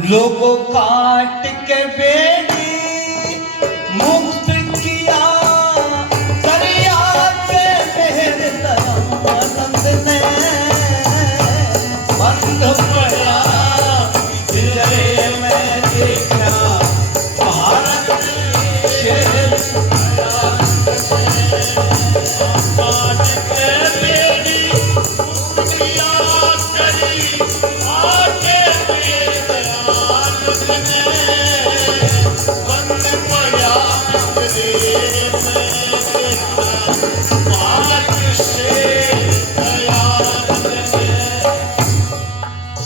लोगों काट के बेड़ी मुक्त किया दरिया के बहर दयानंद ने बंद पड़ा जरे मैं देखा भारत शेर काट के बेड़ी मुक्त किया दरिया के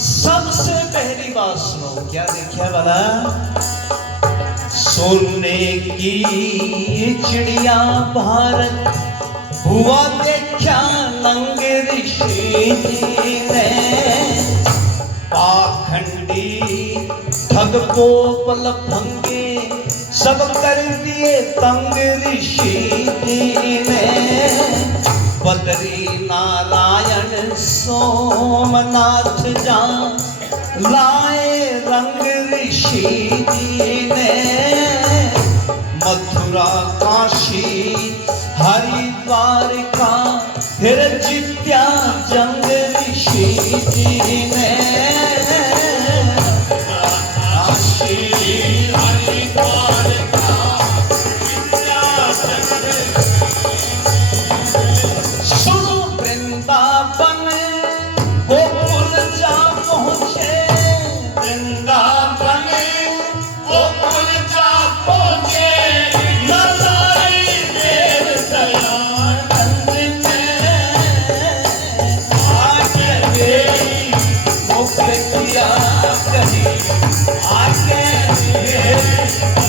सबसे पहली बात सुनो, क्या देखा वाला? सोने की चिड़िया भारत हुआ देखा नंगे ऋषि जी ने पाखंडी ठग पोपल भंगे सब कर दिए तंग ऋषि जी ने बद्री नारायण सोमनाथ जा लाए रंग ऋषि जी ने मथुरा काशी हरिद्वार का फिर जित्या जंग ऋषि जी ने काशी हरिद्वार का जित्या जंग सुनो वृंदावन गोकुल जा पहुंचे वृंदावन गोकुल जा पहुंचे नजारी देव दयानंद ने आके मुक्त किया कहीं आके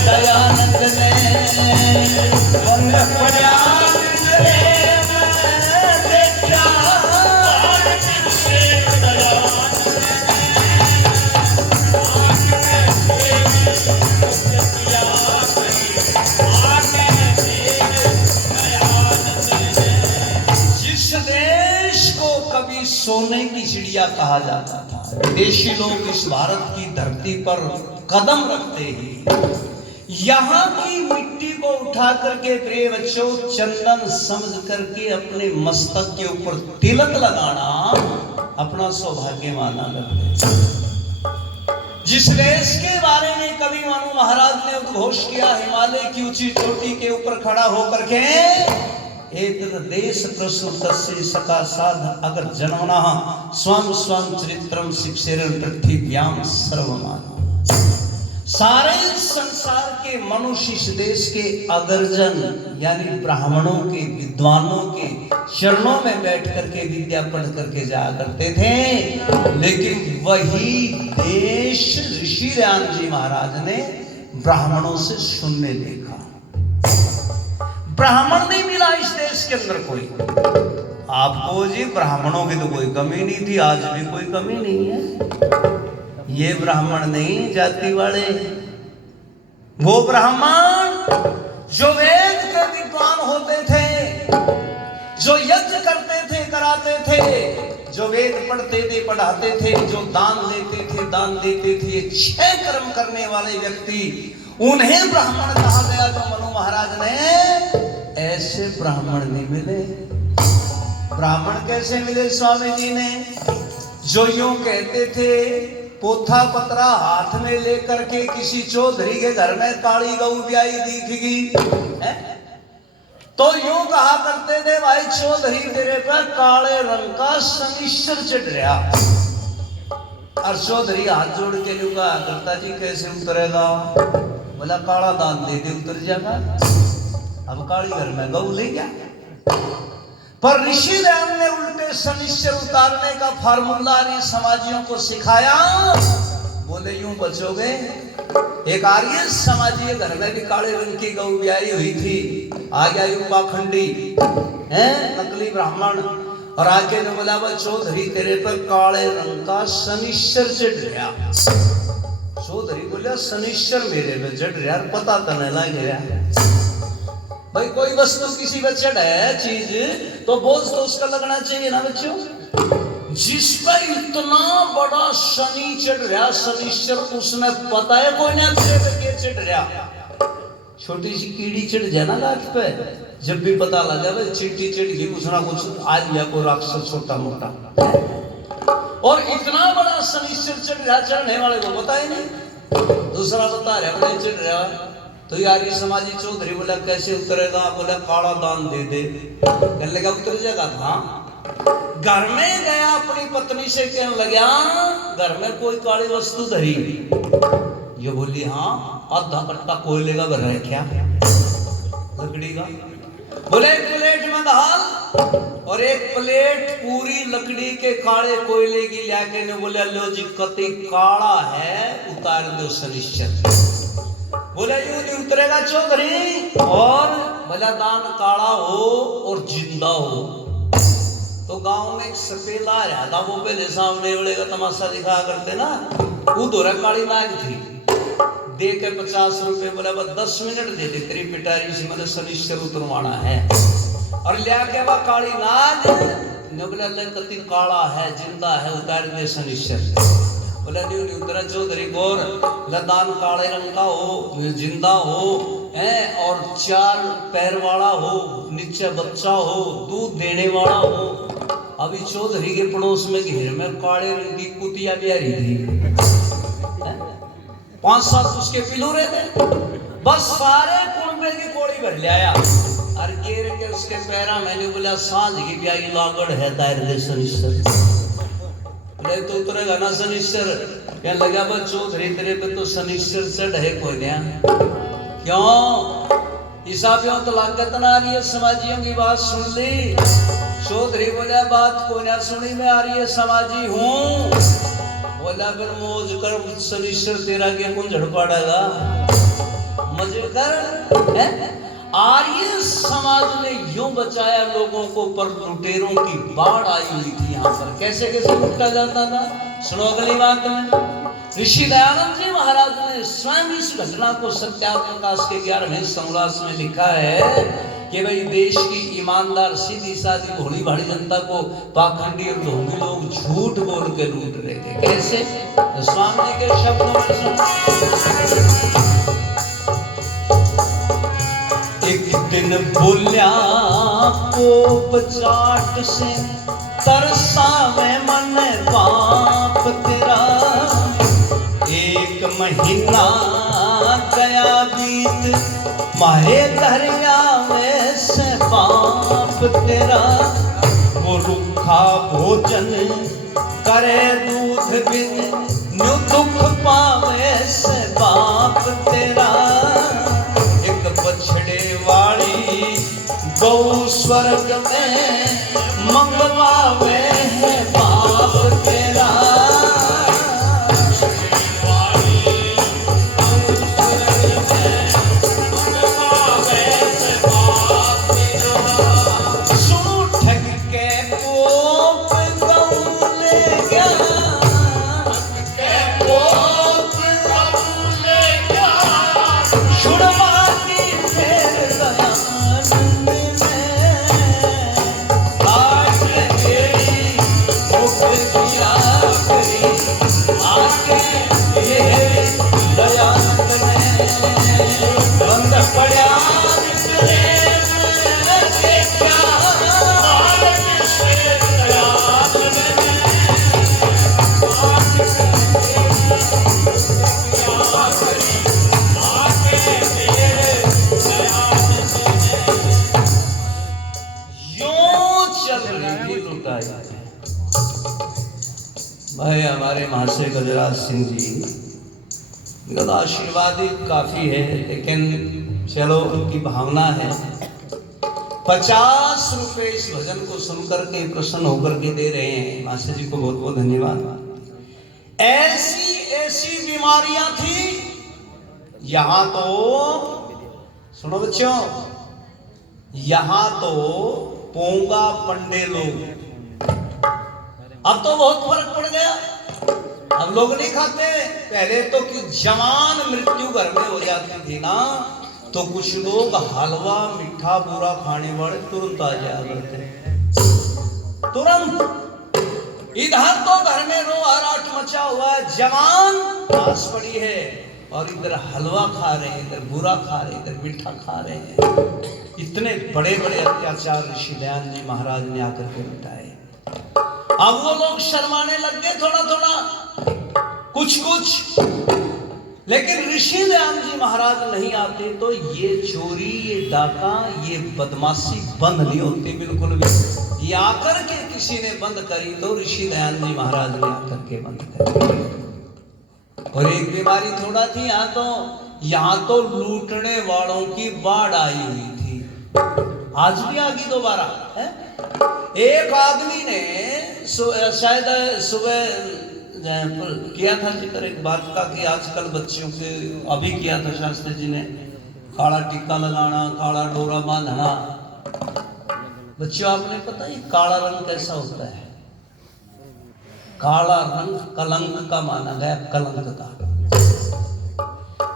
दयानंद ने बंद पड़ा सोने की चिड़िया कहा जाता था, विदेशी लोग इस भारत की धरती पर कदम रखते ही यहाँ की मिट्टी को उठा करके प्रिय बच्चों चंदन समझ करके अपने मस्तक के ऊपर तिलक लगाना अपना सौभाग्य माना करते। जिस देश के बारे में कवि मानू महाराज ने उद्घोष किया, हिमालय की ऊंची चोटी के ऊपर खड़ा होकर के एतद् देश प्रसुतस्य सका साध अगर जन्मना स्वम स्वम चरित्रम शिक्षेरन पृथ्व्याम सर्वमान। सारे संसार के मनुष्य इस देश के अगरजन यानी ब्राह्मणों के विद्वानों के चरणों में बैठ करके विद्या पढ़ करके जाया करते थे, लेकिन वही देश ऋषि राम जी महाराज ने ब्राह्मणों से शून्य देखा। ब्राह्मण नहीं मिला इस देश के अंदर कोई। आपको जी ब्राह्मणों की तो कोई कमी नहीं थी, आज भी कोई कमी नहीं है। ये ब्राह्मण नहीं जाति वाले, वो ब्राह्मण जो वेद के विद्वान होते थे, जो यज्ञ करते थे कराते थे, जो वेद पढ़ते थे पढ़ाते थे, जो दान लेते थे दान देते थे, 6 कर्म करने वाले व्यक्ति, उन्हें ब्राह्मण कहा गया। जो मनु महाराज ने ऐसे ब्राह्मण नहीं मिले। ब्राह्मण कैसे मिले स्वामी जी ने? जो यूं कहते थे पोथा पतरा हाथ में लेकर के किसी चौधरी के घर में काली गऊ ब्याई दिखेगी तो यूं कहा करते थे, भाई चौधरी तेरे पर काले रंग का शनिश्चर चढ़ रहा। और चौधरी हाथ जोड़ के यूं कहा करता, जी कैसे उतरेगा? बोला काला दान दे दे उतर जाएगा। अब काली घर में गऊ ले गया। पर ऋषि राम ने उल्टे शनिश्चर उतारने का फार्मूला समाजियों को सिखाया। बोले यूं बचोगे। एक आर्य समाजी घर में भी काले रंग की गऊ ब्याई हुई थी। आ गया यूं पाखंडी है नकली ब्राह्मण और आके ने बोला, वह चौधरी तेरे पर काले रंग का शनिश्चर चढ़ गया। चौधरी बोला, शनिश्चर मेरे पे चढ़ रहा, पता तो नहीं लग रहा। भाई कोई वस्तु किसी पे चढ़ है चीज तो बोझ तो उसका लगना चाहिए ना बच्चों। जिस पर इतना बड़ा शनि चढ़ रहा, शनिश्चर, उसने पता है कोई ना के चढ़ रहा। छोटी सी कीड़ी चढ़ जाए ना गाछ पे, जब भी पता लगा भाई चींटी चढ़ गई, कुछ ना कुछ आ गया कोई राक्षस छोटा मोटा। और इतना बड़ा शनिश्चर चढ़ रहा, चढ़ने वाले को पता ही नहीं। दूसरा बता रहा बड़े चढ़ रहा, तो यार ये समाजी चौधरी बोला कैसे उतरेगा, बोला काला दान दे दे। कहने लगा उतर जाएगा। हाँ, घर में गया, अपनी पत्नी से कहने लगा घर में कोई काली वस्तु धरी। ये बोली हाँ, आधा कट्टा कोयले का भर है क्या, लकड़ी का। बोले एक प्लेट में दाल और एक प्लेट पूरी लकड़ी के काले कोयले की लाके ने बोले लो जी कति काला है, उतार दो शनिश्चर। बोले यूं नहीं उतरेगा चौधरी, और बोला दान काला हो और जिंदा हो। तो गांव में एक सपेला रहा था, वो पहले सामने वाले का तमाशा दिखाया करते ना, वो दोरा काली नाग थी, दे के 50 रुपए, बोला बस 10 मिनट दे दे, तेरी पिटारी से मतलब शनिश्चर उतरवाना है। और लिया के वह काली नाग ने बोला कति काला है, जिंदा है, उतार दे शनिश्चर। बोला नहीं उतरा चौधरी गौर, लदान काले रंग का हो, जिंदा हो है, और 4 पैर वाला हो, नीचे बच्चा हो, दूध देने वाला हो। अभी चौधरी के पड़ोस में घेर में काले रंग की कुतिया बिहारी थी, 5-7 उसके पिलूरे थे, बस सारे कुंबे की कोड़ी भर लिया। और घेर के उसके पैरा मैंने बोला सांझ की ब्याही लागड़ है, दायर दे शनिश्चर। तो उतरेगा ना शनिश्चर। कहने लगा बस चौधरी तेरे पे तो शनिश्चर चढ़ है कोई ना, क्यों हिसाबियों तो लागत ना आ रही है, समाजियों की बात सुन ली। चौधरी बोला बात को ना सुनी, मैं आ रही है समाजी हूँ। बोला फिर मौज कर, शनिश्चर तेरा क्या कुंझड़ पड़ेगा, मजे कर है? आर्य समाज ने यूं बचाया लोगों को, पर लुटेरों की बाढ़ आई हुई थी यहाँ पर। कैसे कैसे लुटा जाता था, सुनो अगली बात में। ऋषि दयानंद जी महाराज ने स्वयं इस घटना को सत्याप्रकाश के 11वें संग्लास में लिखा है कि भाई देश की ईमानदार सीधी सादी भोली भाड़ी जनता को पाखंडी और ढोंगी लोग झूठ बोल के लूट रहे थे। कैसे? तो स्वामी के शब्दों में सुनो। एक दिन बोलिया कोप चाट से, तरसा में मन पाप तेरा। एक महीना गया बीत, मारे दरिया में से बाप तेरा। वो रूखा भोजन करे दूध बिन, न्यू दुख पावे से बाप तेरा। बछड़े वाली गौ स्वर्ग में मंगवावे है बाप तेरा। सुनो ठग के पोप गऊ ले गया, छुड़वा भाई हमारे महाशय गजराज सिंह जी का आशीर्वाद ही काफी है, लेकिन चलो उनकी भावना है। 50 रुपए इस भजन को सुनकर के प्रसन्न होकर के दे रहे हैं। महाशय जी को बहुत बहुत धन्यवाद। ऐसी ऐसी बीमारियां थी यहां तो, सुनो बच्चों, यहां तो पोंगा पंडे लोग, अब तो बहुत फर्क पड़ गया। अब लोग नहीं खाते। पहले तो कि जवान मृत्यु घर में हो जाती थी ना, तो कुछ लोग हलवा मीठा बुरा खाने वाले तुरंत आ जाया करते, तुरंत। इधर तो घर में रोआराट मचा हुआ है, जवान पास पड़ी है और इधर हलवा खा रहे हैं, इधर बुरा खा रहे हैं, इधर मीठा खा रहे हैं। इतने बड़े बड़े अत्याचार ऋषि दयानंद जी महाराज ने आकर के बताए। अब वो लोग शर्माने लग गए थोड़ा थोड़ा, कुछ कुछ, लेकिन ऋषि दयानंद जी महाराज नहीं आते तो ये चोरी, ये डाका, ये बदमाशी बंद नहीं होती बिल्कुल भी। ये आकर के किसी ने बंद करी तो ऋषि दयानंद जी महाराज ने आकर के बंद करी। और एक बीमारी थोड़ा थी, यहाँ तो लूटने वालों की बाढ़ आई हुई थी, आज भी आ गई दोबारा है। एक आदमी ने शायद सुबह किया था जिक्र एक बात का कि आजकल बच्चों के, अभी किया था शास्त्री जी ने, काला टीका लगाना, काला डोरा बांधना। बच्चों आपने पता है काला रंग कैसा होता है? काला रंग कलंक का माना गया, कलंक का।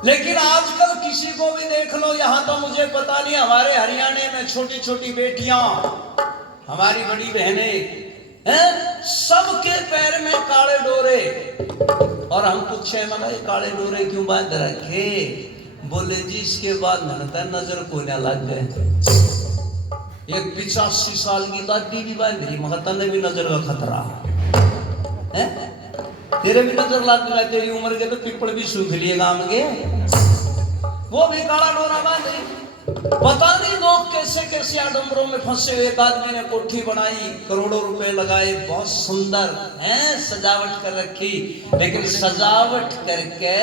लेकिन आजकल किसी को भी देख लो, यहाँ तो मुझे पता नहीं, हमारे हरियाणा में छोटी छोटी बेटियां, हमारी बड़ी बहनें हैं, सबके पैर में काले डोरे। और हम पूछे मगर ये काले डोरे क्यों बांध रखे? बोले जी इसके बाद मनता नजर को न लग गए। एक 85 साल की दादी भी बांध रही, मगर तने भी नजर का खतरा है, तेरे भी नजर लग गया, तेरी उम्र के तो पिपड़ भी सूख लिए गांव के, वो भी काला डोरा बांध रही। पता नहीं लोग कैसे कैसे आडंबरों में फंसे हुए। एक आदमी ने कोठी बनाई, करोड़ों रुपए लगाए, बहुत सुंदर है, सजावट कर रखी, लेकिन सजावट करके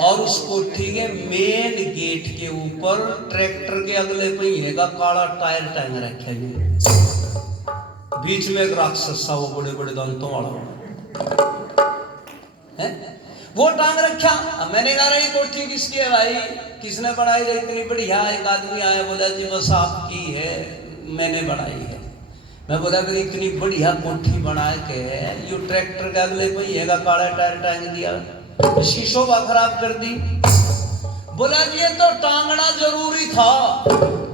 और उस कोठी के मेन गेट के ऊपर ट्रैक्टर के अगले पहिए का काला टायर टांग रखे, बीच में एक राक्षस सा, वो बड़े बड़े दांतों वाला है, वो टांग रखा। अब मैंने कहा रही कोठी किसकी है भाई, किसने बनाई है इतनी बढ़िया? एक आदमी आया, बोला जी बस आपकी है, मैंने बनाई है। मैं बोला फिर इतनी बढ़िया कोठी बना के यू ट्रैक्टर के अगले पहिए का काला टायर टांग दिया, इसकी शोभा खराब कर दी। बोला जी ये तो टांगना जरूरी था।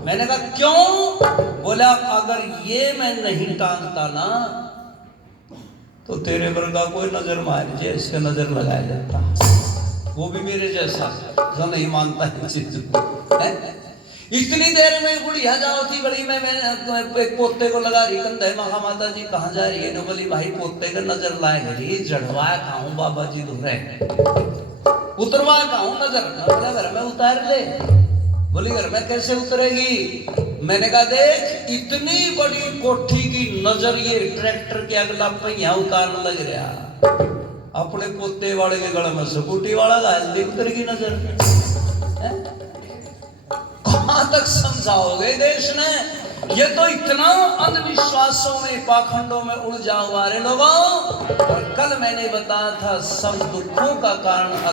मैंने कहा क्यों? बोला अगर ये मैं नहीं टांगता ना तो तेरे वर्गा कोई नजर मार जे इसके नजर लगाया जाता, वो भी मेरे जैसा जो नहीं मानता है चीज है। इतनी देर में बुढ़िया जाओ थी बड़ी में, मैंने एक पोते को लगा रही कंधे, महा माता जी कहाँ जा रही है? तो बोली भाई पोते का नजर लाए घरी जड़वाया खाऊं बाबा जी दूरे, उतरवा खाऊं नजर, घर में उतार दे। बोली घर में कैसे उतरेगी? मैंने कहा देख इतनी बड़ी कोठी की नजर ये ट्रैक्टर के अगला पहिया उतारने लग रहा, अपने पोते वाले के गले में स्कूटी वाला गाल उतरेगी नजर है? कहां तक समझाओगे देश ने? ये तो इतना अंधविश्वासों में, पाखंडों में उलझा हुआ रे लोगों। और कल मैंने बताया था सब दुखों का कारण